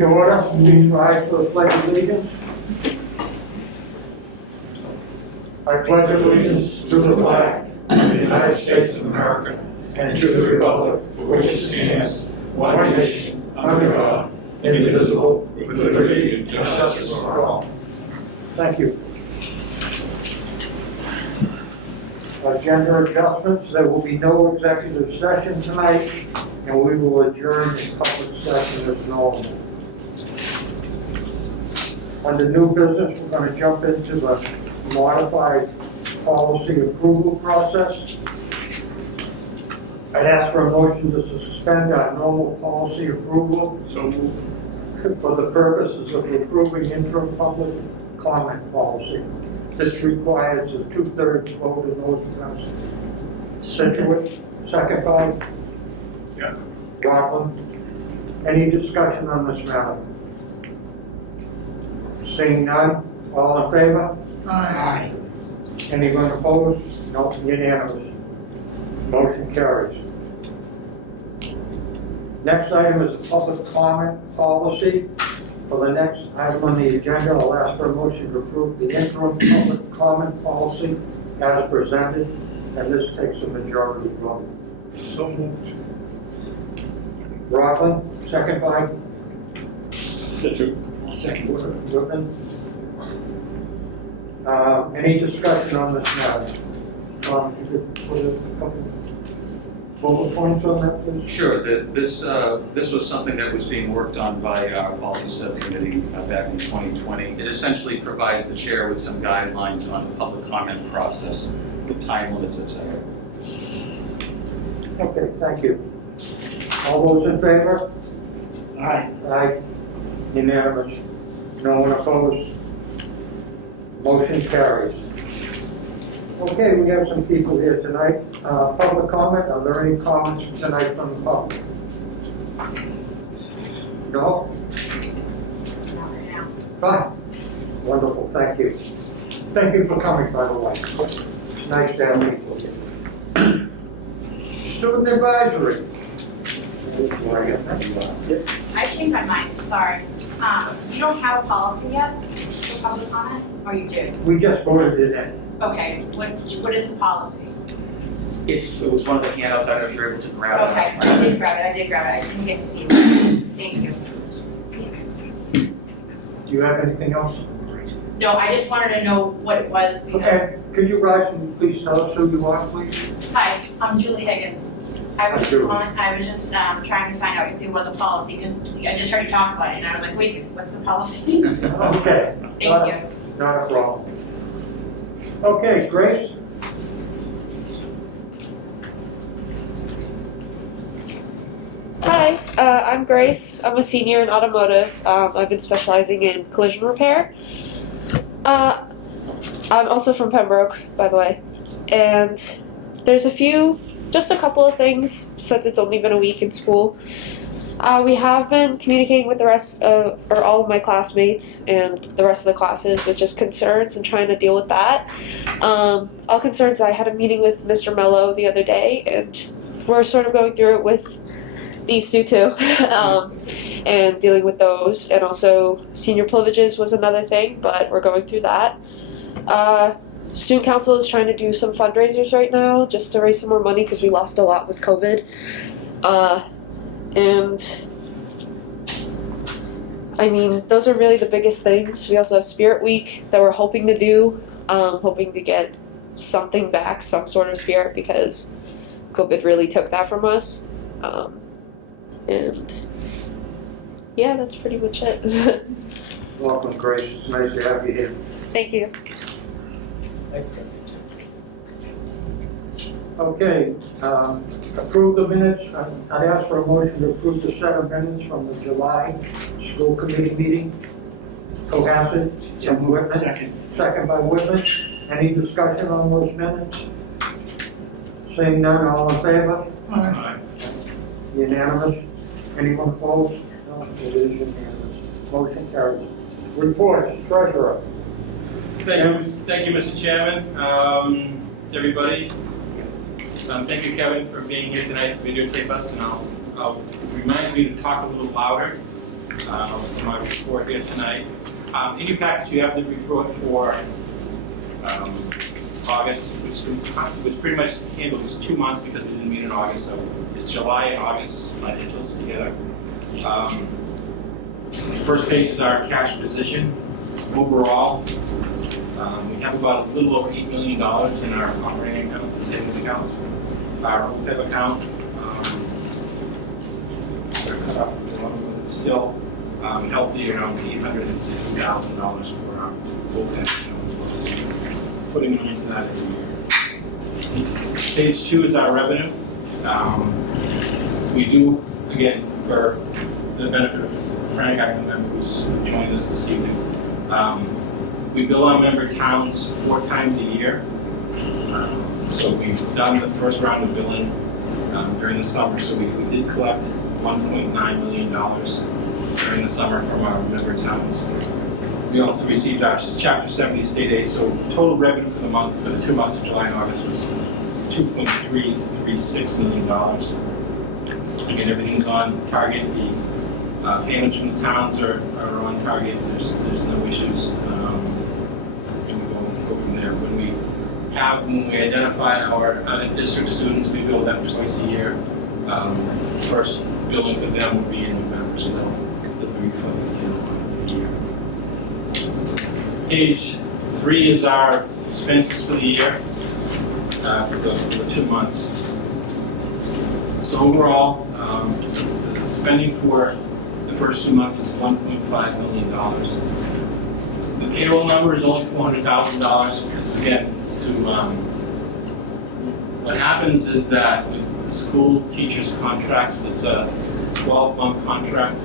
to order. Please rise for the pledge of allegiance. I pledge allegiance to the flag of the United States of America and to the republic for which it stands, one nation, under God, indivisible, with liberty and justice for all. Thank you. Agenda adjustments. There will be no executive session tonight, and we will adjourn the public session as normal. Under new business, we're going to jump into the modified policy approval process. I'd ask for a motion to suspend our normal policy approval. So moved. For the purposes of approving interim public comment policy. This requires a 2/3 vote of those present. Situate, second by? Yeah. Rockland. Any discussion on this matter? Seeing none, all in favor? Aye. Anyone opposed? No, unanimous. Motion carries. Next item is the public comment policy. For the next item on the agenda, I'll ask for a motion to approve the interim public comment policy as presented, and this takes a majority vote. So moved. Rockland, second by? Second. Whitman. Any discussion on this matter? You could put a couple bullet points on that, please? Sure. This was something that was being worked on by our policy subcommittee back in 2020. It essentially provides the chair with some guidelines on the public comment process, with time limits, etc. Okay, thank you. All those in favor? Aye. Aye. Unanimous. No one opposed? Motion carries. Okay, we have some people here tonight. Public comment, are there any comments tonight from the public? No? Fine. Wonderful, thank you. Thank you for coming, by the way. It's nice to have people here. Student advisory. I changed my mind, sorry. You don't have a policy yet for public comment, or you do? We just voted it in. Okay, what is the policy? It was one of the handouts. I don't know if you're able to grab it. Okay, I did grab it, I just didn't get to see it. Thank you. Do you have anything else? No, I just wanted to know what it was because... Okay, could you rise and please tell us who you are, please? Hi, I'm Julie Higgins. I was Julie. just trying to find out if there was a policy because I just heard you talk about it and I was like, wait, what's the policy? Okay. Thank you. Not a problem. Okay, Grace? Hi, I'm Grace. I'm a senior in automotive. I've been specializing in collision repair. I'm also from Pembroke, by the way. And there's just a couple of things, since it's only been a week in school. We have been communicating with the rest of, or all of my classmates and the rest of the classes with just concerns and trying to deal with that. All concerns, I had a meeting with Mr. Mello the other day, and we're sort of going through it with these two too, and dealing with those. And also senior privileges was another thing, but we're going through that. Student council is trying to do some fundraisers right now just to raise some more money because we lost a lot with COVID. And I mean, those are really the biggest things. We also have Spirit Week that we're hoping to do, hoping to get something back, some sort of spirit, because COVID really took that from us. And yeah, that's pretty much it. Welcome, Grace. It's nice to have you here. Thank you. Thanks, Okay, approve the minutes. I'd ask for a motion to approve the set of minutes from the July school committee meeting. Cohasset and Whitman. Second by Whitman. Any discussion on those minutes? Seeing none, all in favor? Aye. Unanimous. Anyone opposed? No, it is unanimous. Motion carries. Reports, treasurer. Thank you, Mr. Chairman. Everybody. Thank you, Kevin, for being here tonight to videotape us, and it reminds me to talk a little louder. my report here tonight. In your package, you have the report for August, which pretty much handles 2 months because we didn't meet in August, so it's July and August financials together. The first page is our cash position. Overall, we have about a little over $8 million in our operating accounts and savings accounts. Our OPEB account, they're cut off, but it's still healthy, around $860,000 for our OPEB account. So putting money into that every year. Page 2 is our revenue. We do, again, for the benefit of Frank, I remember who's joined us this evening. We bill our member towns 4 times a year. So we've done the first round of billing during the summer. So we did collect $1.9 million during the summer from our member towns. We also received our Chapter 70 state aid. So total revenue for the month, for the 2 months of July and August, was $2.336 million. Again, everything's on target. The payments from the towns are on target. There's no issues. And we go from there. When we identify our out-of-district students, we bill them twice a year. First billing for them will be in November, so they'll be refunded in the year. Page 3 is our expenses for the year, for the 2 months. So overall, the spending for the first 2 months is $1.5 million. The payroll number is only $400,000 because, again, what happens is that with the school teachers' contracts, it's a 12-month contract.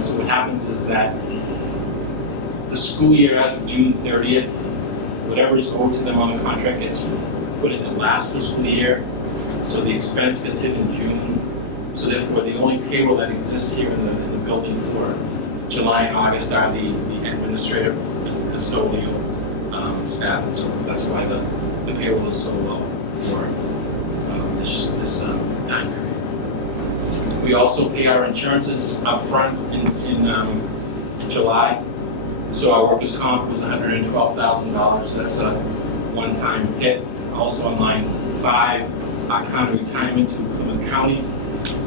So what happens is that the school year as of June 30th, whatever is owed to them on the contract gets put into last fiscal year. So the expense gets hit in June. So therefore, the only payroll that exists here in the building for July and August are the administrative, custodial staff, and so that's why the payroll is so low for this time period. We also pay our insurances up front in July. So our workers' comp was $112,000, so that's a one-time hit. Also on line 5, our county retirement to Plymouth County,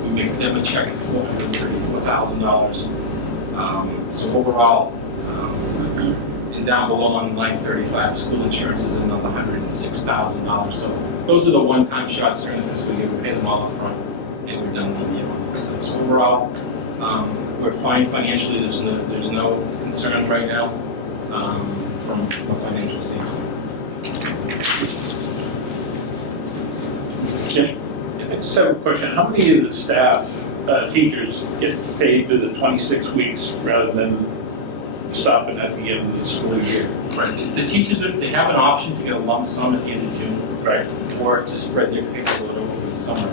we make them a check for $434,000. So overall, and down below on line 35, school insurance is another $106,000. So those are the one-time shots during the fiscal year. We pay them all up front, and we're done for the year on those things. So overall, we're fine financially. There's no concern right now from a financial standpoint. I just have a question. How many of the staff, teachers, get paid to the 26 weeks rather than stopping at the end of the school year? Right. The teachers, they have an option to get a lump sum at the end of June. Right. Or to spread their payroll over the summer.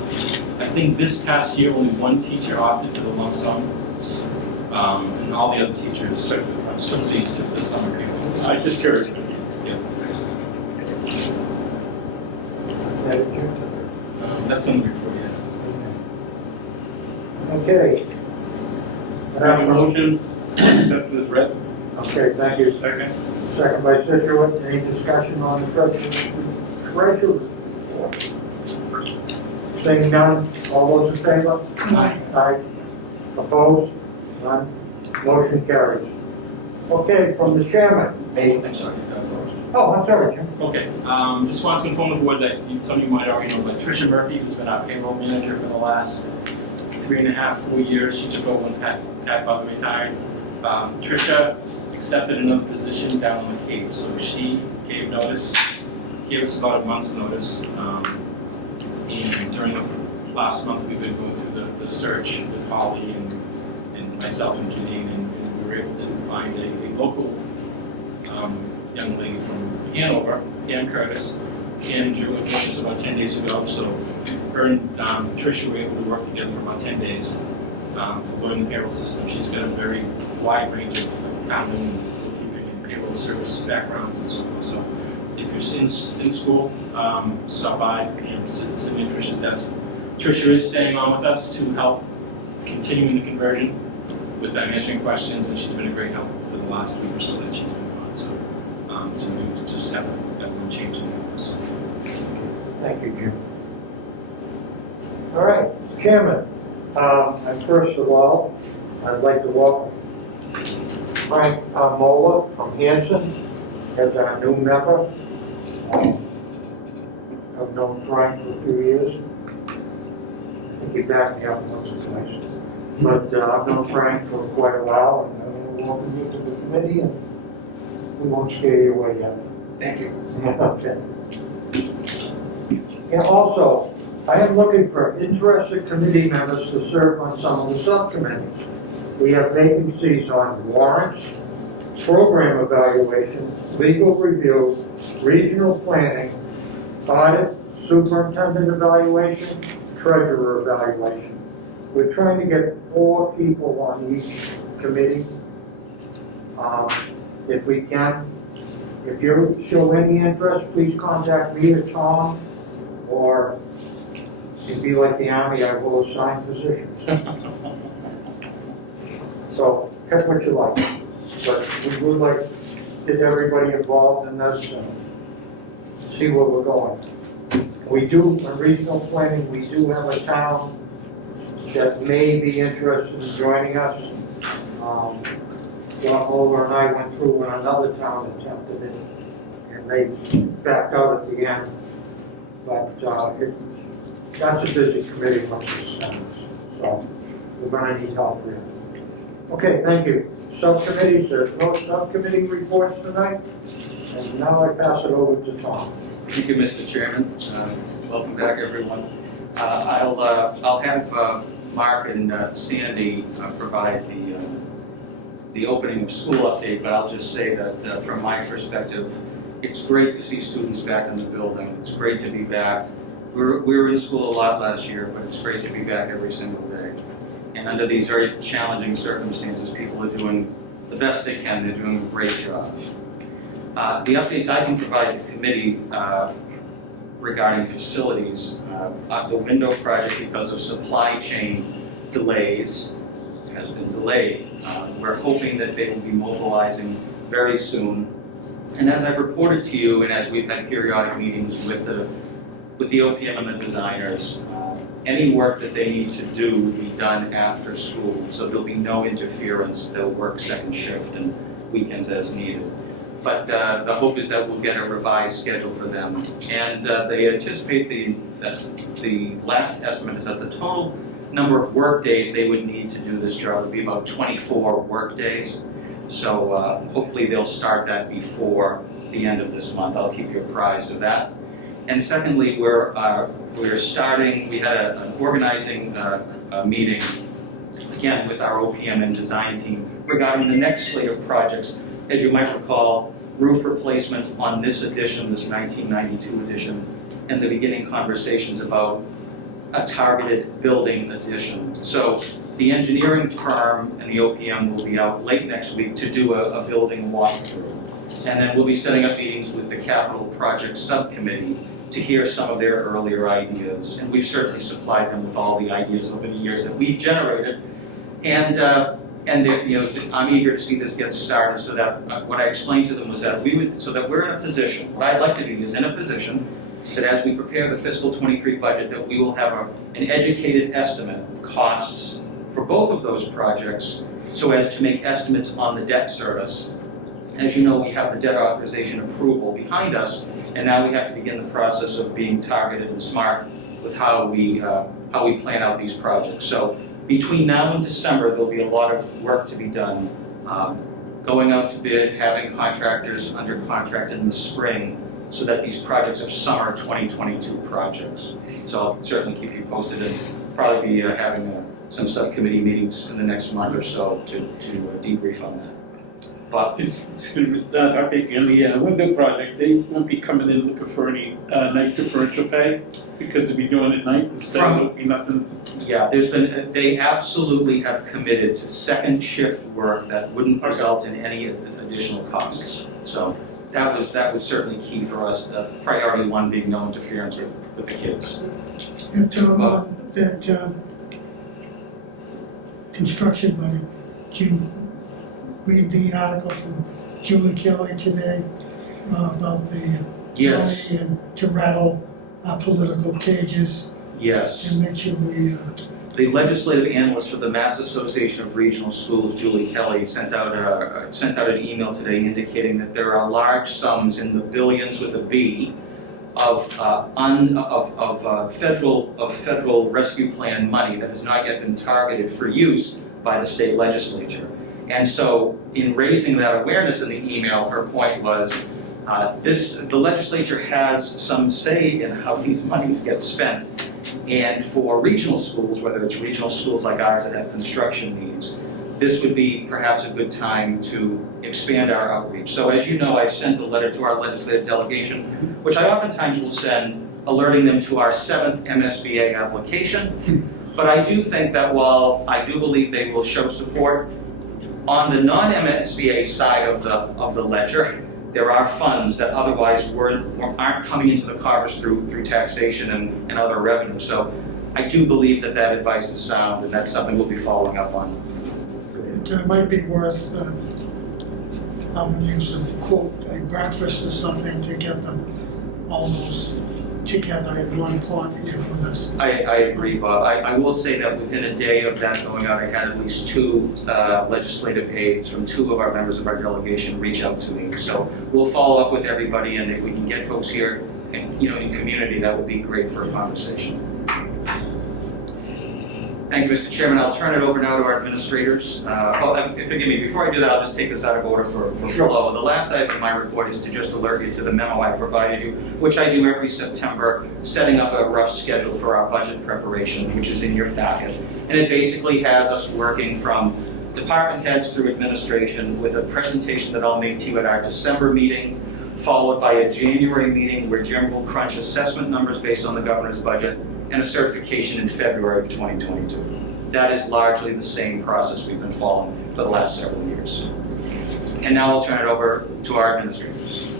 I think this past year, only one teacher opted for the lump sum, and all the other teachers took the summer payroll. I was just curious. Yeah. Is that it? That's on the report, yeah. Okay. I have a motion, accept this read. Okay, thank you. Second. Second by Situate. Any discussion on the treasurer report? Seeing none, all those in favor? Aye. Aye. Opposed? None. Motion carries. Okay, from the chairman. I'm sorry. Oh, I'm sorry, Jim. Okay, just want to inform the board that some of you might already know, but Tricia Murphy, who's been our payroll manager for the last 3.5, 4 years, she took over when Pat Butler retired. Tricia accepted another position down on the Cape, so she gave notice, gave us about a month's notice. And during the last month, we've been going through the search with Holly and myself and Janine, and we were able to find a local young lady from Hanover, Ann Curtis. Ann drew with us about 10 days ago, so her and Tricia were able to work together for about 10 days to learn the payroll system. She's got a very wide range of accounting, bookkeeping, and payroll service backgrounds and so forth. So if you're in school, stop by and sit at Tricia's desk. Tricia is staying on with us to help continuing the conversion. with them answering questions, and she's been a great help for the last week or so that she's been on. So, so we just have one change in the office. Thank you, Jim. All right, Chairman, and first of all, I'd like to welcome Frank Mola from Hanson as our new member. I've known Frank for a few years. I think he backed me up once or twice. But I've known Frank for quite a while, and I welcome you to the committee, and we won't scare you away yet. Thank you. Okay. And also, I am looking for interested committee members to serve on some of the subcommittees. We have vacancies on warrants, program evaluation, legal review, regional planning, audit, superintendent evaluation, treasurer evaluation. We're trying to get 4 people on each committee. If we can, if you show any interest, please contact me or Tom, or it'd be like the Army, I will assign positions. So, pick what you like. But we would like to get everybody involved in this and see where we're going. We do, in regional planning, we do have a town that may be interested in joining us. John Holder and I went through when another town attempted it, and they backed out at the end. But that's a busy committee once it's done, so we're gonna need help here. Okay, thank you. Subcommittees, there's no subcommittee reports tonight, and now I pass it over to Tom. Thank you, Mr. Chairman. Welcome back, everyone. I'll have Mark and Sandy provide the opening of school update, but I'll just say that from my perspective, it's great to see students back in the building. It's great to be back. We were in school a lot last year, but it's great to be back every single day. And under these very challenging circumstances, people are doing the best they can. They're doing a great job. The updates I can provide the committee regarding facilities, the window project, because of supply chain delays, has been delayed. We're hoping that they will be mobilizing very soon. And as I've reported to you, and as we've had periodic meetings with the OPM and the designers, any work that they need to do will be done after school, so there'll be no interference. They'll work second shift and weekends as needed. But the hope is that we'll get a revised schedule for them. And they anticipate the last estimate is that the total number of work days they would need to do this job would be about 24 work days. So hopefully they'll start that before the end of this month. I'll keep you apprised of that. And secondly, we're starting, we had an organizing meeting, again, with our OPM and design team regarding the next slate of projects. As you might recall, roof replacement on this edition, this 1992 edition, and the beginning conversations about a targeted building addition. So the engineering firm and the OPM will be out late next week to do a building walkthrough. And then we'll be setting up meetings with the capital project subcommittee to hear some of their earlier ideas. And we've certainly supplied them with all the ideas over the years that we've generated. And I'm eager to see this get started, so that what I explained to them was that so that we're in a position, what I'd like to be is in a position that as we prepare the fiscal 23 budget, that we will have an educated estimate of costs for both of those projects, so as to make estimates on the debt service. As you know, we have the debt authorization approval behind us, and now we have to begin the process of being targeted and smart with how we plan out these projects. So between now and December, there'll be a lot of work to be done. Going out to bid, having contractors under contract in the spring, so that these projects are summer 2022 projects. So I'll certainly keep you posted, and probably be having some subcommittee meetings in the next month or so to debrief on that. But Excuse me, Dr. on the window project, they won't be coming in looking for any night differential pay, because they'll be doing it night instead, there'll be nothing. yeah, they absolutely have committed to second shift work that wouldn't result in any additional costs. So that was certainly key for us. Priority one being no interference with the kids. And Tom, that construction money, Did you read the article from Julie Kelly today about the Yes. money and to rattle our political cages Yes. and make sure we The legislative analyst for the Mass Association of Regional Schools, Julie Kelly, sent out an email today indicating that there are large sums in the billions with a B of federal rescue plan money that has not yet been targeted for use by the state legislature. And so, in raising that awareness in the email, her point was the legislature has some say in how these monies get spent. And for regional schools, whether it's regional schools like ours that have construction needs, this would be perhaps a good time to expand our outreach. So as you know, I sent a letter to our legislative delegation, which I oftentimes will send alerting them to our 7th MSBA application. But I do think that while I do believe they will show support, on the non-MSBA side of the ledger, there are funds that otherwise aren't coming into the coffers through taxation and other revenue. So I do believe that advice is sound, and that's something we'll be following up on. it might be worth, I'm gonna use a quote, a breakfast or something to get them all those together in one pot here with us. I agree, Bob. I will say that within a day of that going out, I had at least 2 legislative aides from 2 of our members of our delegation reach out to me. So we'll follow up with everybody, and if we can get folks here, in community, that would be great for a conversation. Thank you, Mr. Chairman. I'll turn it over now to our administrators. Forgive me, before I do that, I'll just take this out of order for flow. The last item of my report is to just alert you to the memo I provided you, which I do every September, setting up a rough schedule for our budget preparation, which is in your packet. And it basically has us working from department heads through administration with a presentation that I'll make to you at our December meeting, followed by a January meeting where Jim will crunch assessment numbers based on the governor's budget, and a certification in February of 2022. That is largely the same process we've been following for the last several years. And now I'll turn it over to our administrators.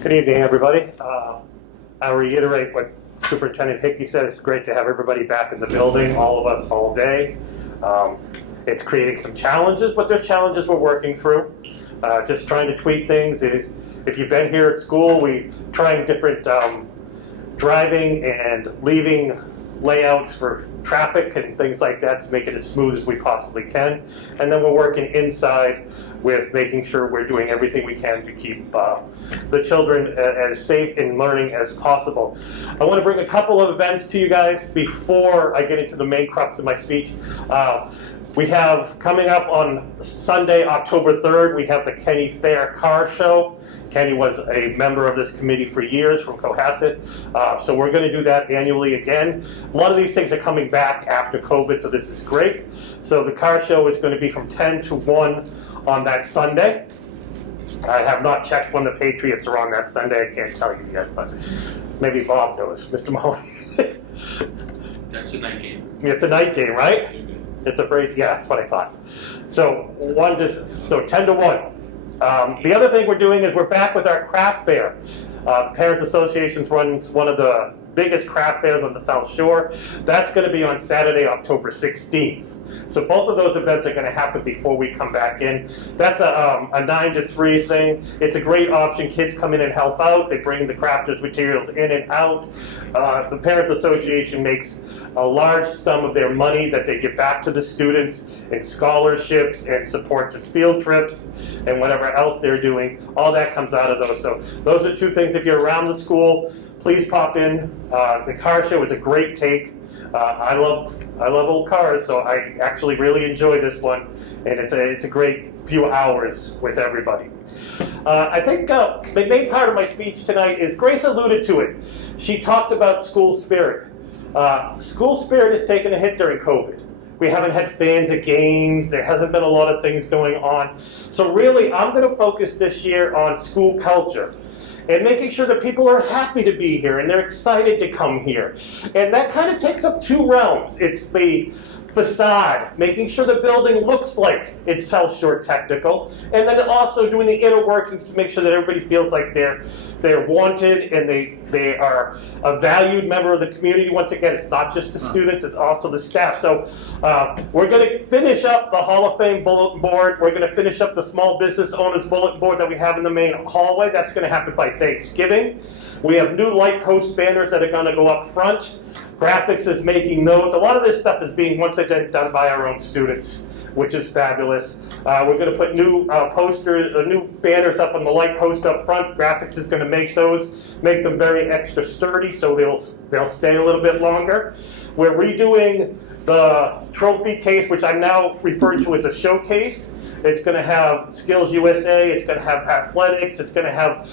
Good evening, everybody. I'll reiterate what Superintendent Hickey said. It's great to have everybody back in the building, all of us, all day. It's creating some challenges, but they're challenges we're working through. Just trying to tweak things. If you've been here at school, we're trying different driving and leaving layouts for traffic and things like that to make it as smooth as we possibly can. And then we're working inside with making sure we're doing everything we can to keep the children as safe in learning as possible. I want to bring a couple of events to you guys before I get into the main crux of my speech. We have coming up on Sunday, October 3rd, we have the Kenny Fair Car Show. Kenny was a member of this committee for years from Cohasset. So we're going to do that annually again. A lot of these things are coming back after COVID, so this is great. So the car show is going to be from 10 to 1 on that Sunday. I have not checked when the Patriots are on that Sunday. I can't tell you yet, but maybe Bob knows. Mr. Mahoney. That's a night game. It's a night game, right? It's a break, yeah, that's what I thought. So 10 to 1. The other thing we're doing is we're back with our craft fair. The Parents Association runs one of the biggest craft fairs on the South Shore. That's going to be on Saturday, October 16th. So both of those events are going to happen before we come back in. That's a 9 to 3 thing. It's a great option. Kids come in and help out. They bring the crafters materials in and out. The Parents Association makes a large sum of their money that they give back to the students in scholarships and supports in field trips and whatever else they're doing. All that comes out of those. So those are 2 things. If you're around the school, please pop in. The car show is a great take. I love old cars, so I actually really enjoy this one, and it's a great few hours with everybody. I think the main part of my speech tonight is, Grace alluded to it. She talked about school spirit. School spirit has taken a hit during COVID. We haven't had fans at games. There hasn't been a lot of things going on. So really, I'm going to focus this year on school culture and making sure that people are happy to be here and they're excited to come here. And that kind of takes up 2 realms. It's the facade, making sure the building looks like it's South Shore Technical, and then also doing the inner workings to make sure that everybody feels like they're wanted and they are a valued member of the community. Once again, it's not just the students, it's also the staff. So we're going to finish up the Hall of Fame bulletin board. We're going to finish up the small business owners bulletin board that we have in the main hallway. That's going to happen by Thanksgiving. We have new light post banners that are going to go up front. Graphics is making those. A lot of this stuff is being once again done by our own students, which is fabulous. We're going to put new new banners up on the light post up front. Graphics is going to make those, make them very extra sturdy, so they'll stay a little bit longer. We're redoing the trophy case, which I'm now referring to as a showcase. It's going to have Skills USA, it's going to have athletics, it's going to have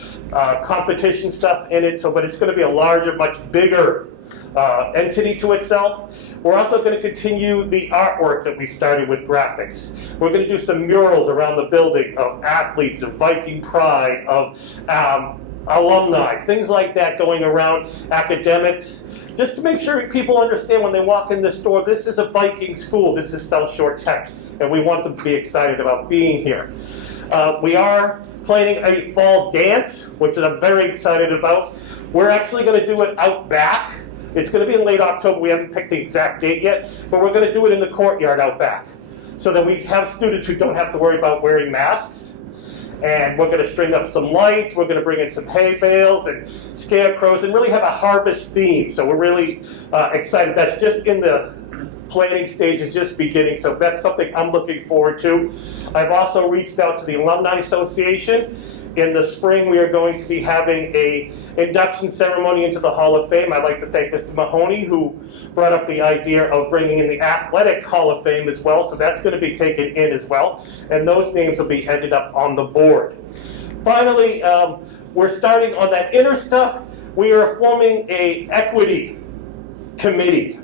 competition stuff in it, but it's going to be a larger, much bigger entity to itself. We're also going to continue the artwork that we started with graphics. We're going to do some murals around the building of athletes, of Viking pride, of alumni, things like that going around, academics, just to make sure people understand when they walk in this door, this is a Viking school, this is South Shore Tech, and we want them to be excited about being here. We are planning a fall dance, which I'm very excited about. We're actually going to do it out back. It's going to be in late October. We haven't picked the exact date yet, but we're going to do it in the courtyard out back so that we have students who don't have to worry about wearing masks. And we're going to string up some lights. We're going to bring in some hay bales and scarecrows and really have a harvest theme. So we're really excited. That's just in the planning stage, is just beginning. So that's something I'm looking forward to. I've also reached out to the Alumni Association. In the spring, we are going to be having a induction ceremony into the Hall of Fame. I'd like to thank Mr. Mahoney, who brought up the idea of bringing in the Athletic Hall of Fame as well. So that's going to be taken in as well. And those names will be ended up on the board. Finally, we're starting on that inner stuff. We are forming a equity committee.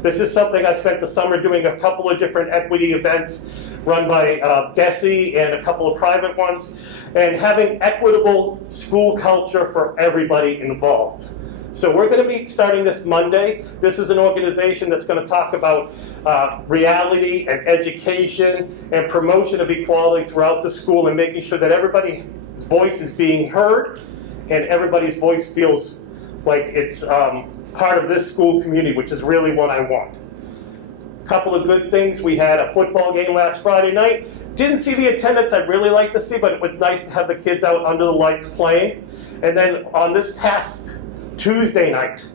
This is something I spent the summer doing a couple of different equity events run by DESE and a couple of private ones, and having equitable school culture for everybody involved. So we're going to be starting this Monday. This is an organization that's going to talk about reality and education and promotion of equality throughout the school and making sure that everybody's voice is being heard and everybody's voice feels like it's part of this school community, which is really what I want. Couple of good things. We had a football game last Friday night. Didn't see the attendance I'd really like to see, but it was nice to have the kids out under the lights playing. And then on this past Tuesday night,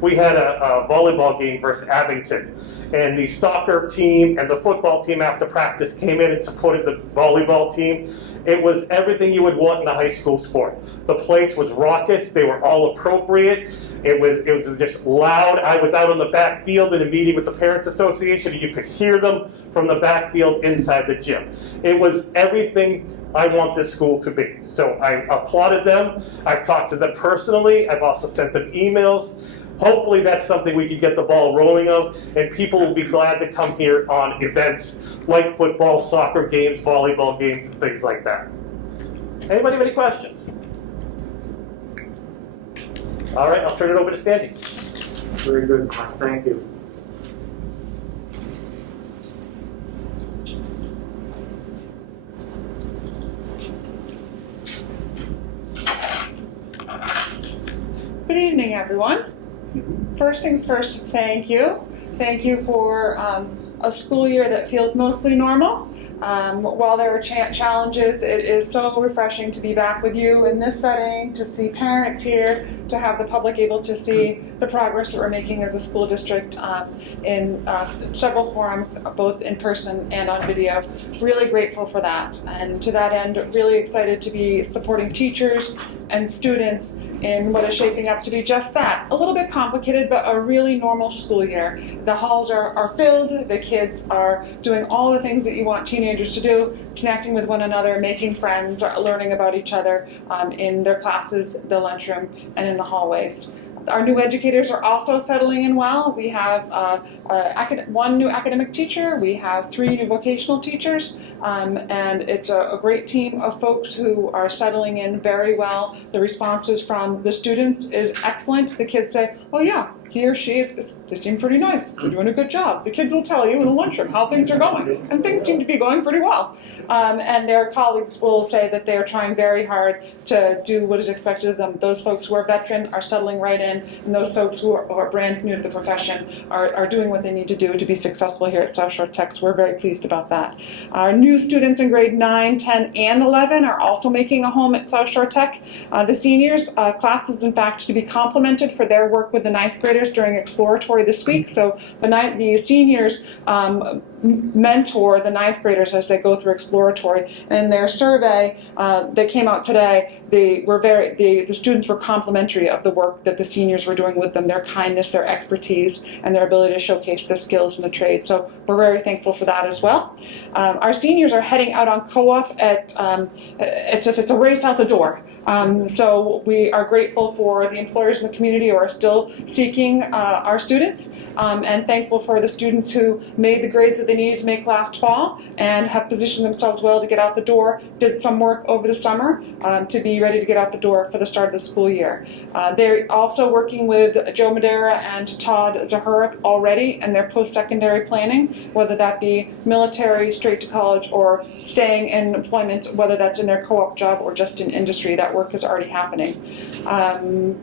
we had a volleyball game versus Abington. And the soccer team and the football team after practice came in and supported the volleyball team. It was everything you would want in a high school sport. The place was raucous. They were all appropriate. It was just loud. I was out on the back field in a meeting with the Parents Association, and you could hear them from the backfield inside the gym. It was everything I want this school to be. So I applauded them. I've talked to them personally. I've also sent them emails. Hopefully that's something we can get the ball rolling of, and people will be glad to come here on events like football, soccer games, volleyball games, and things like that. Anybody have any questions? All right, I'll turn it over to Sandy. Very good, Mark, thank you. Good evening, everyone. First things first, thank you. Thank you for a school year that feels mostly normal. While there are challenges, it is so refreshing to be back with you in this setting, to see parents here, to have the public able to see the progress that we're making as a school district in several forums, both in person and on video. Really grateful for that. And to that end, really excited to be supporting teachers and students in what is shaping up to be just that. A little bit complicated, but a really normal school year. The halls are filled, the kids are doing all the things that you want teenagers to do, connecting with one another, making friends, learning about each other in their classes, the lunchroom, and in the hallways. Our new educators are also settling in well. We have one new academic teacher, we have 3 new vocational teachers, and it's a great team of folks who are settling in very well. The responses from the students is excellent. The kids say, oh yeah, he or she they seem pretty nice. They're doing a good job. The kids will tell you in the lunchroom how things are going, and things seem to be going pretty well. And their colleagues will say that they are trying very hard to do what is expected of them. Those folks who are veteran are settling right in, and those folks who are brand new to the profession are doing what they need to do to be successful here at South Shore Tech. So we're very pleased about that. Our new students in grade 9, 10, and 11 are also making a home at South Shore Tech. The seniors class is in fact to be complimented for their work with the 9th graders during exploratory this week. So the seniors mentor the 9th graders as they go through exploratory. And in their survey that came out today, the students were complimentary of the work that the seniors were doing with them, their kindness, their expertise, and their ability to showcase the skills in the trade. So we're very thankful for that as well. Our seniors are heading out on co-op it's a race out the door. So we are grateful for the employers in the community who are still seeking our students, and thankful for the students who made the grades that they needed to make last fall and have positioned themselves well to get out the door, did some work over the summer to be ready to get out the door for the start of the school year. They're also working with Joe Madera and Todd Zahurik already in their post-secondary planning, whether that be military, straight to college, or staying in employment, whether that's in their co-op job or just in industry. That work is already happening.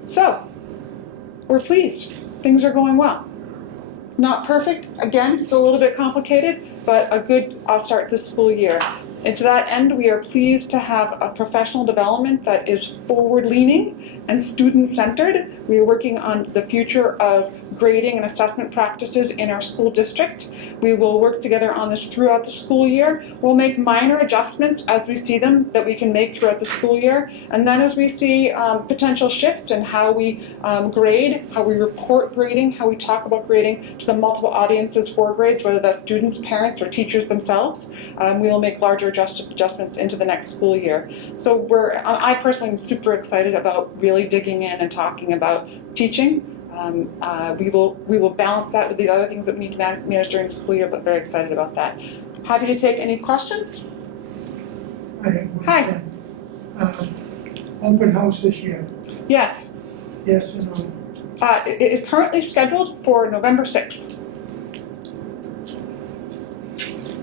So we're pleased. Things are going well. Not perfect, again, still a little bit complicated, but a good start this school year. And to that end, we are pleased to have a professional development that is forward-leaning and student-centered. We are working on the future of grading and assessment practices in our school district. We will work together on this throughout the school year. We'll make minor adjustments as we see them that we can make throughout the school year. And then as we see potential shifts in how we grade, how we report grading, how we talk about grading to the multiple audiences for grades, whether that's students, parents, or teachers themselves, we will make larger adjustments into the next school year. So I personally am super excited about really digging in and talking about teaching. We will balance that with the other things that we need to manage during the school year, but very excited about that. Happy to take any questions. Hi. Open house this year. Yes. Yes and no. It is currently scheduled for November 6th.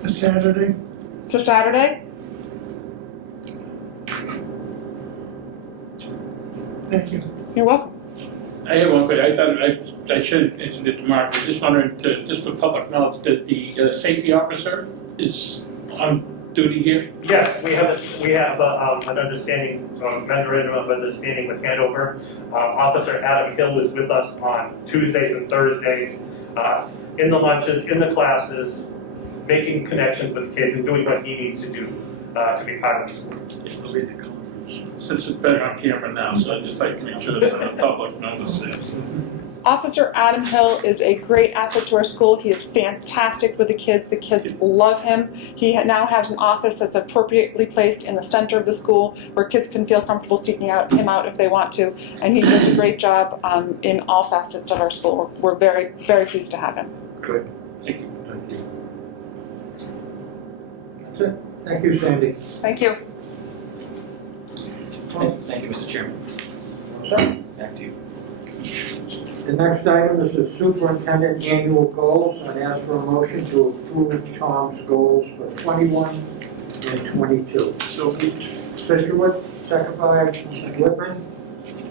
A Saturday. It's a Saturday. Thank you. You're welcome. I have one question. I thought I should have mentioned it tomorrow, but just wondering, just for public knowledge, that the safety officer is on duty here? Yes, we have an understanding, a memorandum of understanding with Hanover. Officer Adam Hill is with us on Tuesdays and Thursdays, in the lunches, in the classes, making connections with kids and doing what he needs to do to be part of the school. Since it's better on camera now, so I'd just like to make sure that the public knows it. Officer Adam Hill is a great asset to our school. He is fantastic with the kids. The kids love him. He now has an office that's appropriately placed in the center of the school where kids can feel comfortable seeking him out if they want to. And he does a great job in all facets of our school. We're very, very pleased to have him. Good. Thank you. Thank you. That's it. Thank you, Sandy. Thank you. Thank you, Mr. Chairman. What's that? Back to you. The next item is the superintendent annual goals. I'd ask for a motion to approve Tom's goals for 21 and 22. So, Situate, second by Whitman.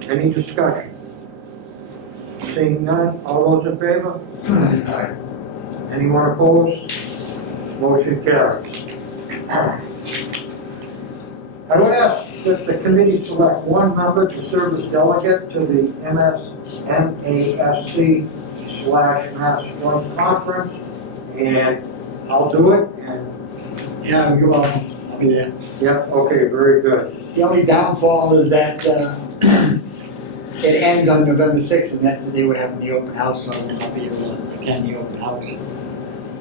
Any discussion? Seeing none, all those in favor? Aye. Anyone opposed? Motion carries. I would ask that the committee select one member to serve as delegate to the MASC/Mass Joint Conference, and I'll do it, and, Yeah, you're welcome. I'll be there. yep, okay, very good. The only downfall is that it ends on November 6th, and that's the day we're having the open house, so I will not be able to attend the open house.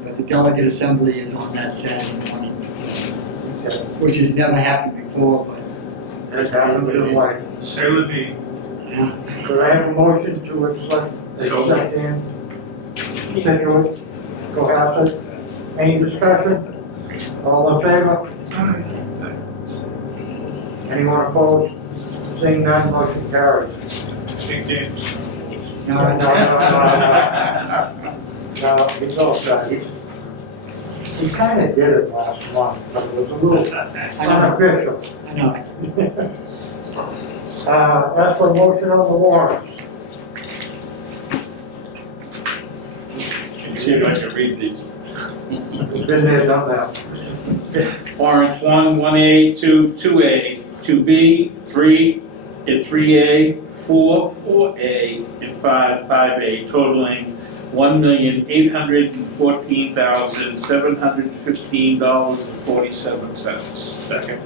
But the delegate assembly is on that Saturday morning, Okay. which has never happened before, but That happens in life. say with me. yeah. Could I have a motion to accept in Situate, Cohasset? Any discussion? All in favor? Anyone opposed? Seeing none, motion carries. Big Dan. No, No, it's- no, he's all set. He kind of did it last month, but it was a little unofficial. I know. As for motion on the warrants, See if I can read these. we've been there, done that. Warrants 1, 1A, 2, 2A, 2B, 3, and 3A, 4, 4A, and 5, 5A, totaling $1,814,715.47. Second.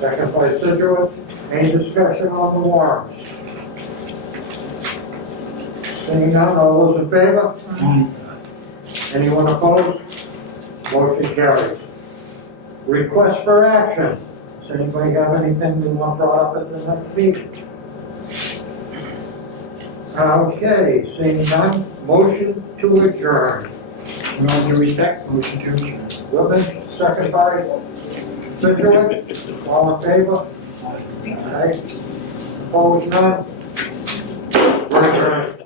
Second by Situate. Any discussion on the warrants? Seeing none, all those in favor? Anyone opposed? Motion carries. Request for action. Does anybody have anything they want brought up at the next meeting? Okay, seeing none, motion to adjourn. With all due respect, motion to adjourn. Wilson, second by Situate. All in favor? Aye. Opposed, none? We're adjourned.